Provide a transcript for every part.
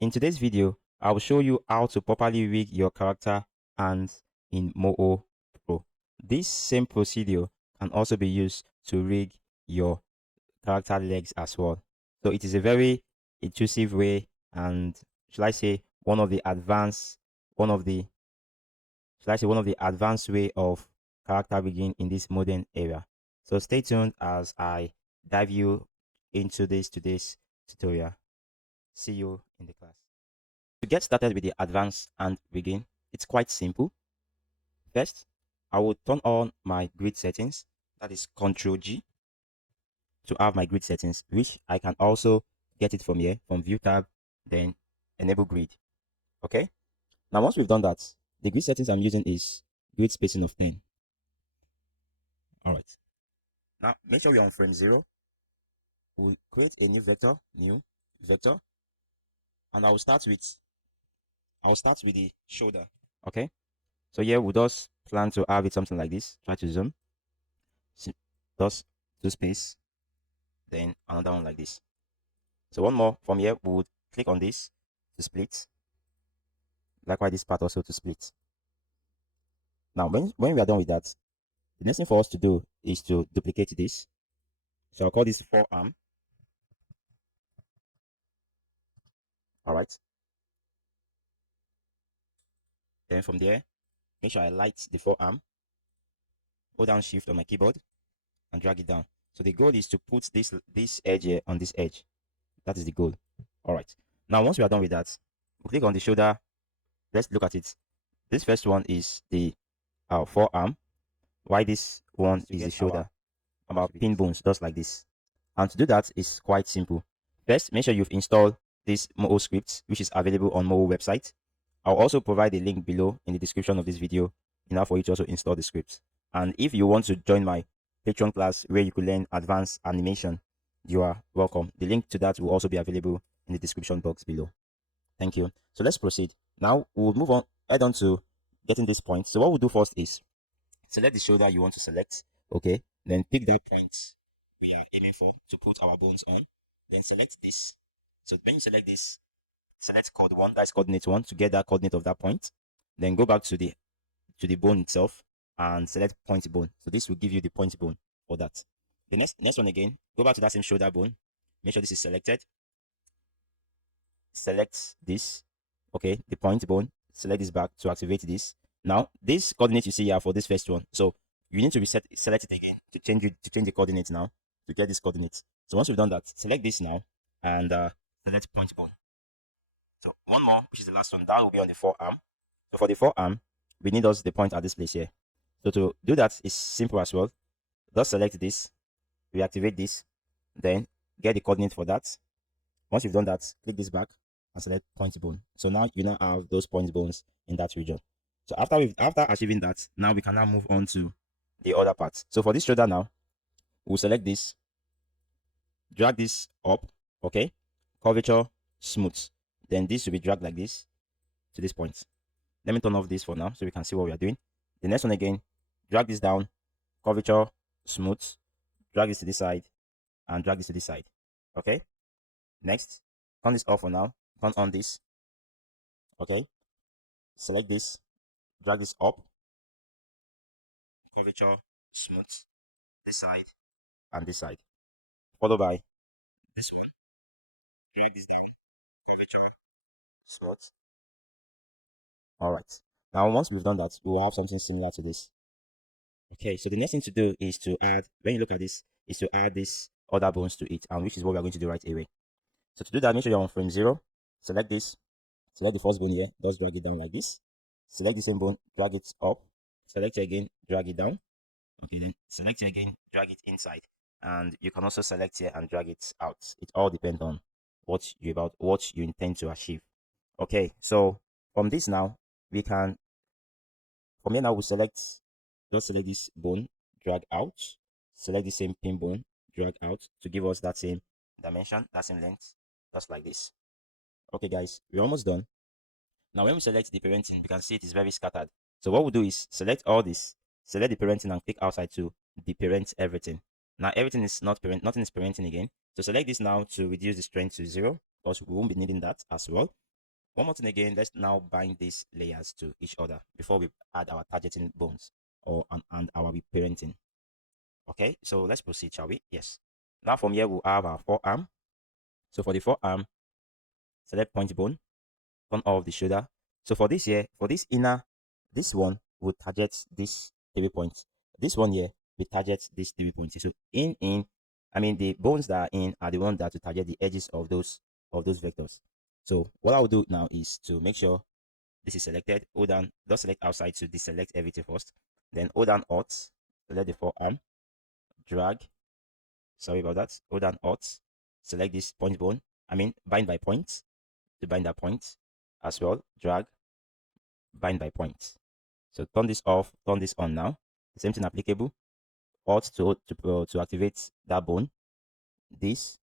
In today's video, I will show you how to properly rig your character hands in Moho Pro. This same procedure can also be used to rig your character legs as well. So it is a very intuitive way, and should I say one of the advanced way of character rigging in this modern era. So stay tuned as I dive you into today's tutorial. See you in the class. To get started with the advanced hand rigging, it's quite simple. First, I will turn on my grid settings, that is Control G, to have my grid settings, which I can also get it from here, from View tab, then Enable Grid. Okay. Now, once we've done that, the grid settings I'm using is grid spacing of 10. All right. Now, make sure we're on frame 0. We'll create a new vector, and I'll start with the shoulder. Okay. So here we just plan to have it something like this. Try to zoom. Just do space. Then another one like this. So one more from here, we would click on this to split. Likewise, this part also to split. Now, when we are done with that, the next thing for us to do is to duplicate this. So I'll call this forearm. All right. Then from there, make sure I light the forearm. Hold down Shift on my keyboard and drag it down. So the goal is to put this edge here on this edge. That is the goal. All right. Now, once we are done with that, we'll click on the shoulder. Let's look at it. This first one is the forearm. Why this one is the shoulder? About pin bones, just like this. And to do that is quite simple. First, make sure you've installed this Moho script, which is available on Moho website. I'll also provide a link below in the description of this video in order for you to also install the script. And if you want to join my Patreon class where you could learn advanced animation, you are welcome. The link to that will also be available in the description box below. Thank you. So let's proceed. Now we'll move on, head on to getting this point. So what we'll do first is select the shoulder you want to select. Okay. Then pick that point we are aiming for to put our bones on. Then select this. So when you select this, select code 1, that's coordinate 1, to get that coordinate of that point. Then go back to the bone itself and select point bone. So this will give you the point bone for that. The next one again, go back to that same shoulder bone. Make sure this is selected. Select this. Okay, the point bone. Select this back to activate this. Now, this coordinate you see here for this first one. So you need to select it again to change the coordinate now to get this coordinate. So once we've done that, select this now and select point bone. So one more, which is the last one, that will be on the forearm. So for the forearm, we need us the point at this place here. So to do that is simple as well. Just select this, reactivate this, then get the coordinate for that. Once you've done that, click this back and select point bone. So now you now have those point bones in that region. So after achieving that, now we can now move on to the other part. So for this shoulder now, we'll select this, drag this up, okay, curvature, smooth. Then this will be dragged like this to this point. Let me turn off this for now so we can see what we are doing. The next one again, drag this down, curvature, smooth, drag this to this side, and drag this to this side. Okay. Next, turn this off for now. Turn on this. Okay. Select this, drag this up, curvature, smooth, this side, and this side. Followed by this one. Drag this down, curvature, smooth. All right. Now, once we've done that, we'll have something similar to this. Okay, so the next thing to do is to add, when you look at this, is to add these other bones to it, and which is what we're going to do right away. So to do that, make sure you're on frame 0. Select this. Select the first bone here. Just drag it down like this. Select the same bone. Drag it up. Select it again. Drag it down. Okay, then select it again. Drag it inside. And you can also select here and drag it out. It all depends on what you intend to achieve. Okay, so from this now, we can, from here now, we just select this bone, drag out, select the same pin bone, drag out to give us that same dimension, that same length, just like this. Okay, guys, we're almost done. Now, when we select the parenting, we can see it is very scattered. So what we'll do is select all this, select the parenting and click outside to deparent everything. Now, everything is not parent, nothing is parenting again. So select this now to reduce the strength to 0, because we won't be needing that as well. One more thing again, let's now bind these layers to each other before we add our targeting bones or and our reparenting. Okay, so let's proceed, shall we? Yes. Now from here we'll have our forearm. So for the forearm, select point bone, turn off the shoulder. So for this here, for this inner, this one will target this 3 points. This one here will target this 3 points. So I mean the bones that are in are the ones that will target the edges of those vectors. So what I'll do now is to make sure this is selected. Hold down, just select outside to deselect everything first. Then hold down Alt, select the forearm, drag. Sorry about that. Hold down Alt, select this point bone. I mean bind by point to bind that point as well. Drag, bind by point. So turn this off, turn this on now. The same thing applicable. Alt to activate that bone. This,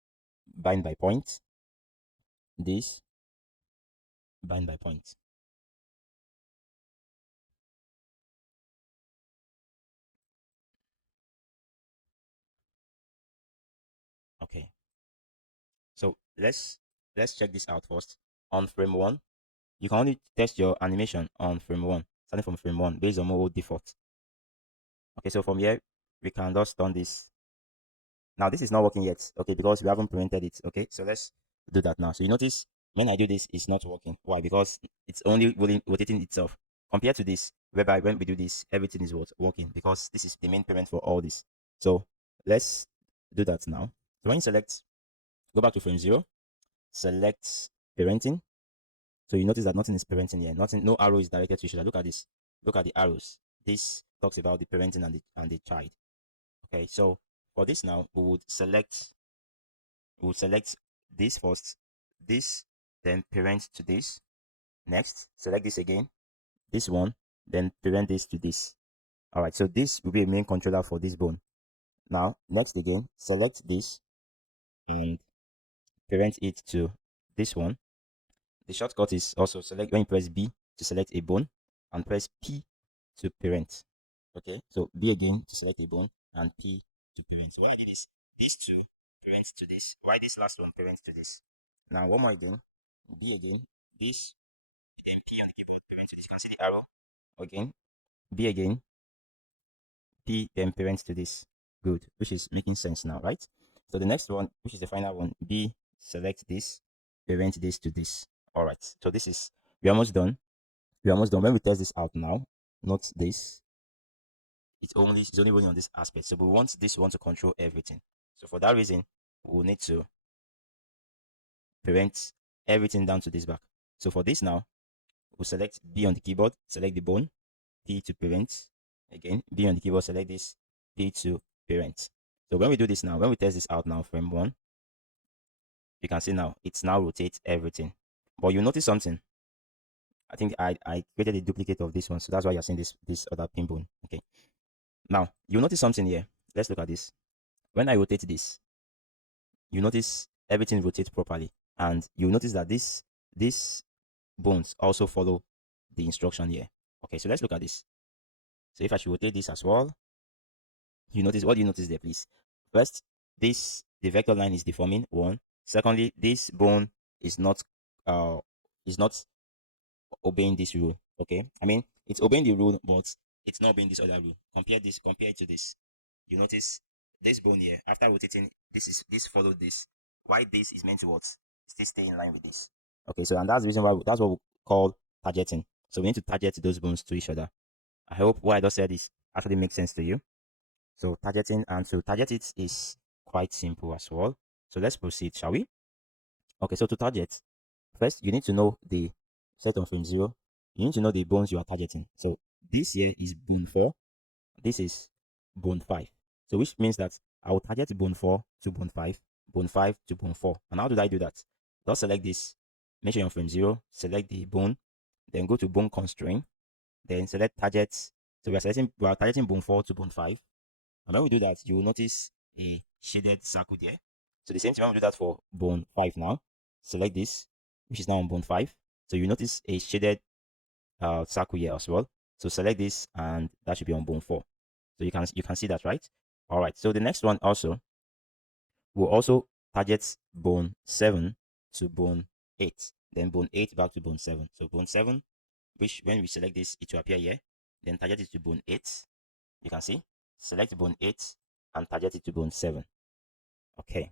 bind by point. This, bind by point. Okay. So let's check this out first. On frame one, you can only test your animation on frame one, starting from frame one, based on Moho default. Okay, so from here, we can just turn this. Now, this is not working yet, okay, because we haven't printed it, okay? So let's do that now. So you notice when I do this, it's not working. Why? Because it's only rotating itself. Compared to this, whereby when we do this, everything is working because this is the main parent for all this. So let's do that now. So when you select, go back to frame 0, select parenting. So you notice that nothing is parenting here. Nothing, no arrow is directed to each other. Look at this. Look at the arrows. This talks about the parenting and the child. Okay, so for this now, we would select this first, this, then parent to this. Next, select this again, this one, then parent this to this. All right, so this will be a main controller for this bone. Now, next again, select this and parent it to this one. The shortcut is also select when you press B to select a bone and press P to parent. Okay, so B again to select a bone and P to parent. So what I did is these two parent to this. Why this last one parent to this? Now one more again. B again. This and P on the keyboard parent to this. You can see the arrow again. B again. P then parent to this. Good, which is making sense now, right? So the next one, which is the final one, B select this, parent this to this. All right. So this is we're almost done. We're almost done. When we test this out now, not this. It's only running on this aspect. So we want this one to control everything. So for that reason, we'll need to parent everything down to this back. So for this now, we'll select B on the keyboard, select the bone, P to parent. Again, B on the keyboard, select this, P to parent. So when we do this now, when we test this out now, frame 1, you can see now, it's now rotates everything. But you notice something. I think I created a duplicate of this one. So that's why you're seeing this other pin bone. Okay. Now, you notice something here. Let's look at this. When I rotate this, you notice everything rotates properly. And you notice that these bones also follow the instruction here. Okay, so let's look at this. So if I should rotate this as well, you notice, what do you notice there, please? First, the vector line is deforming, one. Secondly, this bone is not uh is not obeying this rule. Okay, I mean it's obeying the rule, but it's not obeying this other rule. Compare it to this. You notice this bone here, after rotating, this followed this. Why this is meant to what? Still stay in line with this. Okay, so and that's the reason why that's what we call targeting. So we need to target those bones to each other. I hope what I just said is actually makes sense to you. So targeting, and to target it is quite simple as well. So let's proceed, shall we? Okay, so to target, first you need to know the set on frame 0. You need to know the bones you are targeting. So this here is bone 4. This is bone 5. So which means that I will target bone 4 to bone 5 to bone 4. And how do I do that? Just select this, make sure you're on frame 0, select the bone, then go to bone constraint, then select targets. So we are targeting bone 4 to bone 5. And when we do that, you will notice a shaded circle there. So the same thing when we do that for bone 5 now. Select this, which is now on bone 5. So you notice a shaded circle here as well. So select this and that should be on bone 4. So you can see that, right? All right. So the next one also will also target bone 7 to bone 8. then bone 8 back to bone 7. So bone 7, which when we select this, it will appear here. Then target it to bone 8. You can see. Select bone 8 and target it to bone 7. Okay.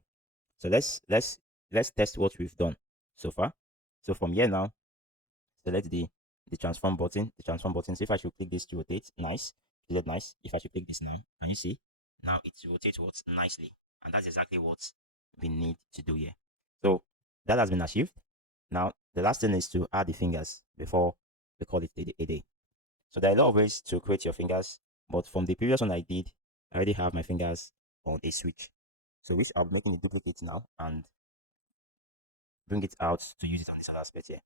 So let's test what we've done so far. So from here now, select the transform button. The transform button. So if I should click this to rotate, nice. Is it nice? If I should click this now, can you see? Now it rotates what nicely, and that's exactly what we need to do here. So that has been achieved. Now the last thing is to add the fingers before we call it a day. So there are a lot of ways to create your fingers, but from the previous one I did, I already have my fingers on a switch. So which I'm making a duplicate now and bring it out to use it on this other aspect here.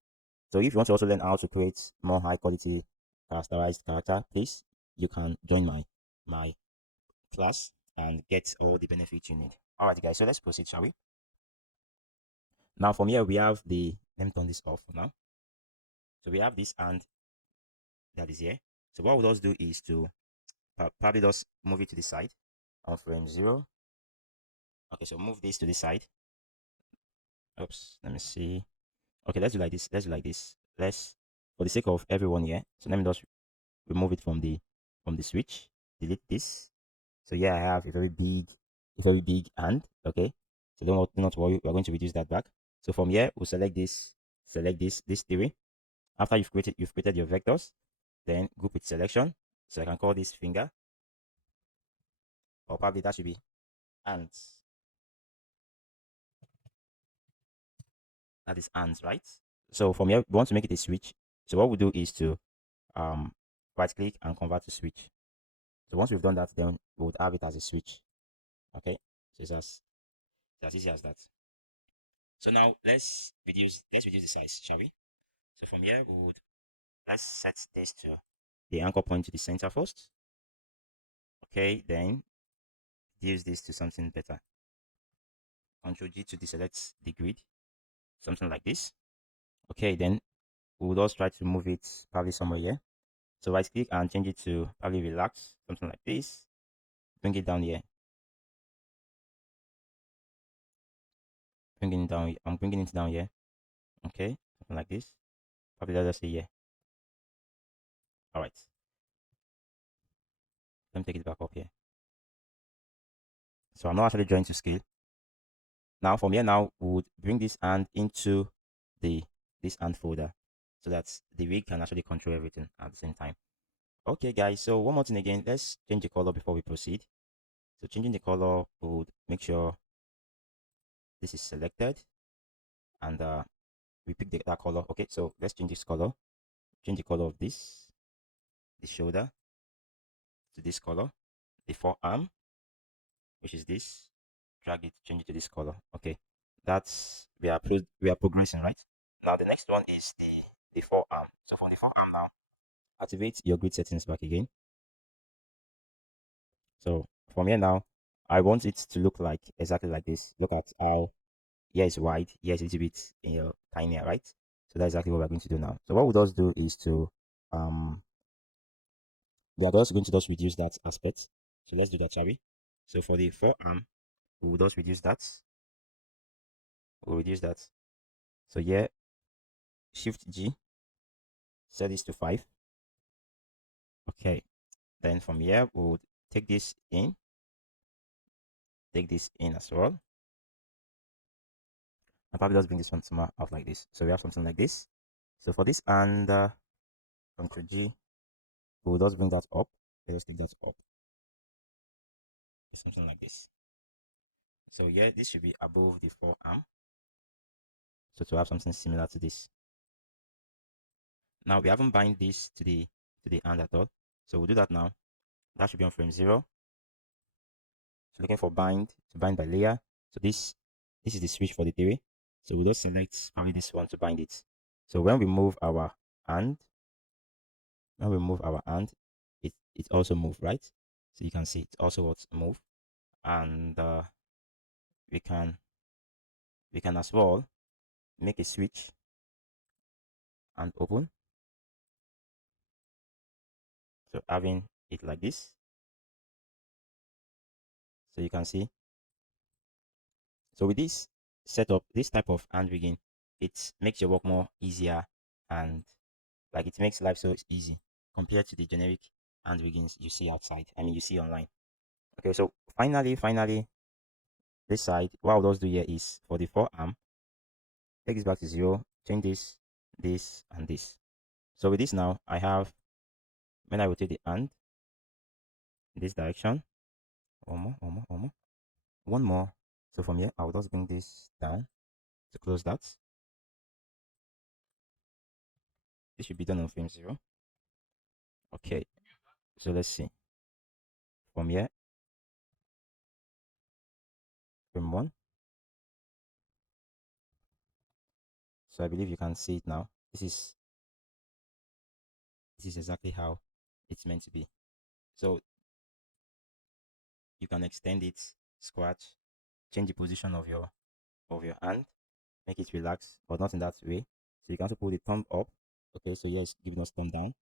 So if you want to also learn how to create more high quality rasterized character, please you can join my class and get all the benefits you need. Alright guys, so let's proceed, shall we? Now from here we have the, let me turn this off for now. So we have this hand that is here. So what we'll just do is to probably just move it to the side on frame 0. Okay, so move this to the side. Oops, let me see. Okay, let's do like this. Let's do like this. Let's, for the sake of everyone here, so let me just remove it from the switch. Delete this. So yeah, I have a very big hand. Okay, so do not worry. We're going to reduce that back. So from here, we'll select this theory. After you've created your vectors, then group with selection. So I can call this finger, or probably that should be hands. That is hands, right? So from here, we want to make it a switch. So what we do is to right click and convert to switch. So once we've done that, then we would have it as a switch. Okay, so it's as easy as that. So now let's reduce the size, shall we? So from here, let's set this to the anchor point to the center first. Okay, then reduce this to something better. Control G to deselect the grid, something like this. Okay, then we'll just try to move it probably somewhere here. So right click and change it to probably relax, something like this. Bring it down here. Bringing it down. I'm bringing it down here. Okay, something like this. Probably let's say here. All right. Let me take it back up here. So I'm not actually drawing to scale. Now from here now we would bring this hand into the this hand folder so that the rig can actually control everything at the same time. Okay guys, so one more thing again, let's change the color before we proceed. So changing the color would make sure this is selected and we pick that color. Okay, so let's change this color. Change the color of the shoulder to this color, the forearm, which is this. Drag it, change it to this color. Okay, that's we are progressing, right? Now the next one is the forearm. So for the forearm now, activate your grid settings back again. So from here now, I want it to look like exactly like this. Look at how here is wide, here is a little bit tinier, right? So that's exactly what we're going to do now. So what we'll just do is to we are just going to just reduce that aspect. So let's do that, shall we? So for the forearm, we will just reduce that. We'll reduce that. So here, Shift G, set this to 5. Okay. Then from here, we'll take this in as well. I'll probably just bring this one somewhere out like this. So we have something like this. So for this and Ctrl G, we'll just bring that up. Let's take that up. Something like this. So yeah, this should be above the forearm. So to have something similar to this. Now we haven't bind this to the hand at all. So we'll do that now. That should be on frame 0. So looking for bind to bind by layer. So this is the switch for the theory. So we'll just select probably this one to bind it. So when we move our hand, it also move, right? So you can see it also wants move, and we can as well make a switch and open. So having it like this, so you can see. So with this setup, this type of hand rigging, it makes your work more easier, and like it makes life so easy compared to the generic hand riggings you see outside. I mean, you see online. Okay, so finally, this side, what I'll just do here is for the forearm, take this back to 0, change this, and this. So with this now, I have, when I rotate the hand in this direction, one more. So from here, I'll just bring this down to close that. This should be done on frame 0. Okay, so let's see. From here, frame 1. So I believe you can see it now. This is exactly how it's meant to be. So you can extend it, scratch, change the position of your hand, make it relax, but not in that way. So you can also put the thumb up. Okay, so here it's giving us thumb down.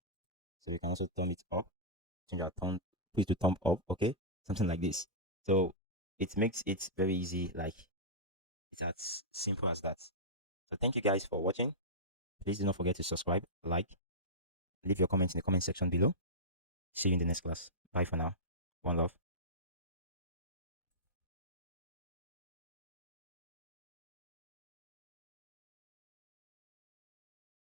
So you can also turn it up, change our thumb, put it to thumb up, okay? Something like this. So it makes it very easy, like it's as simple as that. So thank you guys for watching. Please do not forget to subscribe, like, leave your comments in the comment section below. See you in the next class. Bye for now. One love.